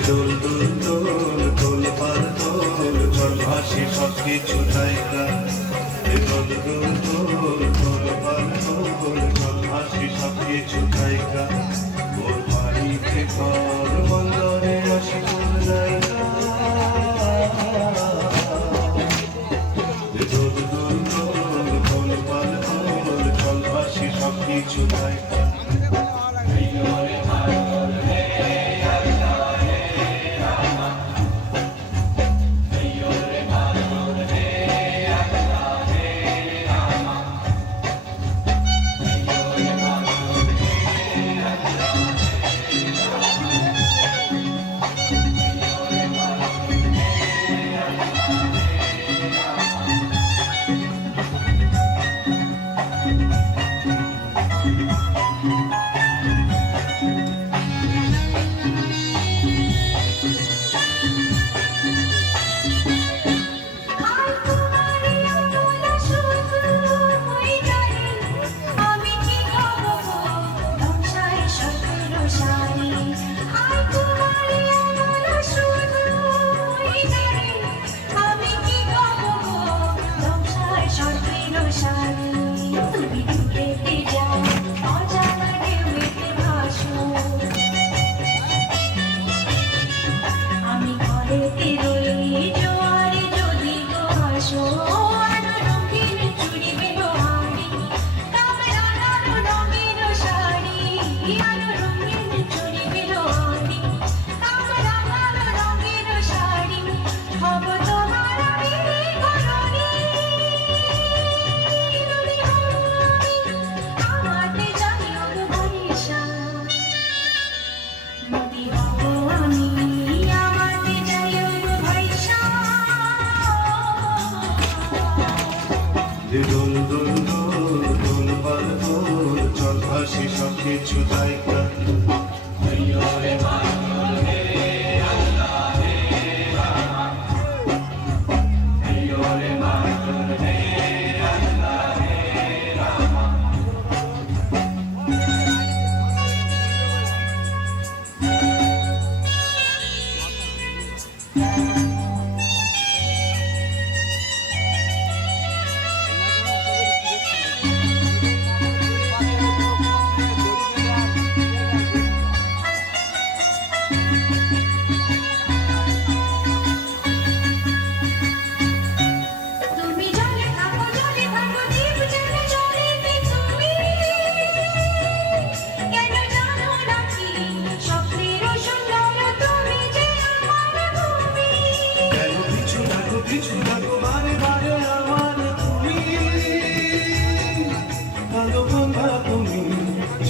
দোল দোল দোল দোল পাল দোল চল ভাসি সব কিছু জায়গা দোল দোল দোল দোল পাল দোল চল ভাসি সব কিছু জায়গা ওর বাড়িতে ঘর বন্দরে আসি কোন জায়গা দোল দোল দোল দোল পাল দোল চল ভাসি সব কিছু জায়গা দোল দোল দোল দোল পাল দোল চল ভাসি সব কিছু জায়গা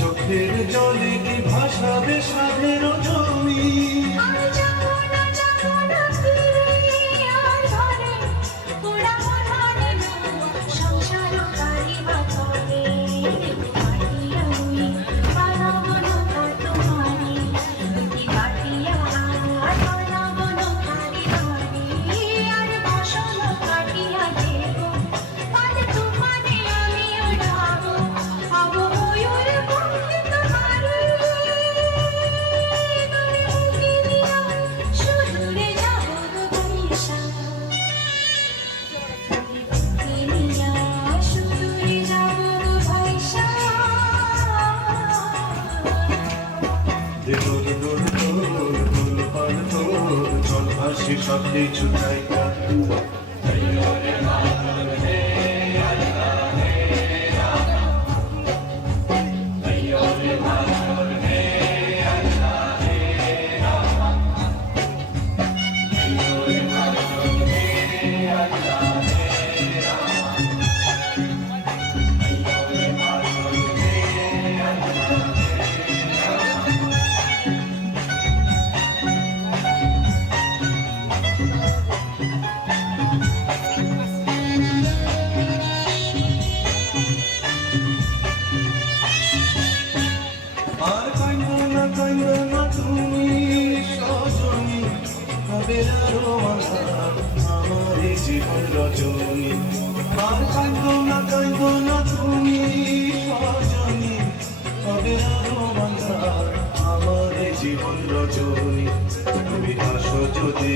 চোখের জলে কি ভাসাবে সাধের জমি দোল দোল দোল দোল পাল দোল চল ভাসি সব কিছু জায়গা রজনী তুমি হাসো যদি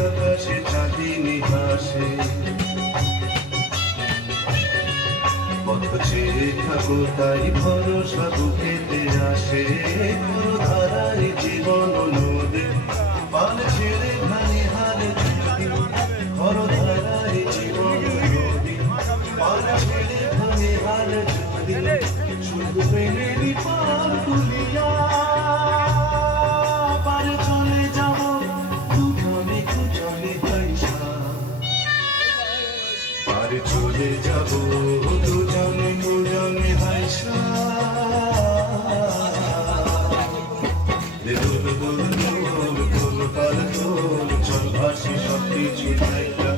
আকাশে চাঁদিনী হাসে পথ চেয়ে থাকো তাই ভরসা বুকেতে আসে ধারায় জীবন নদী পাল ছেড়ে ভানি হারে ধারায় জীবন নদী পাল ছেড়ে ভানি হারে শুধু প্রেমেরই পাল তুলিয়া পারে চলে যাব দুজনে দুজনে পয়সা পারে চলে যাব দুজনে দুজনে পয়সা দোল দোল দোল দোল পাল দোল চল ভাসি সব কিছু জায়গা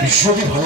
বিশ্বটি ভালো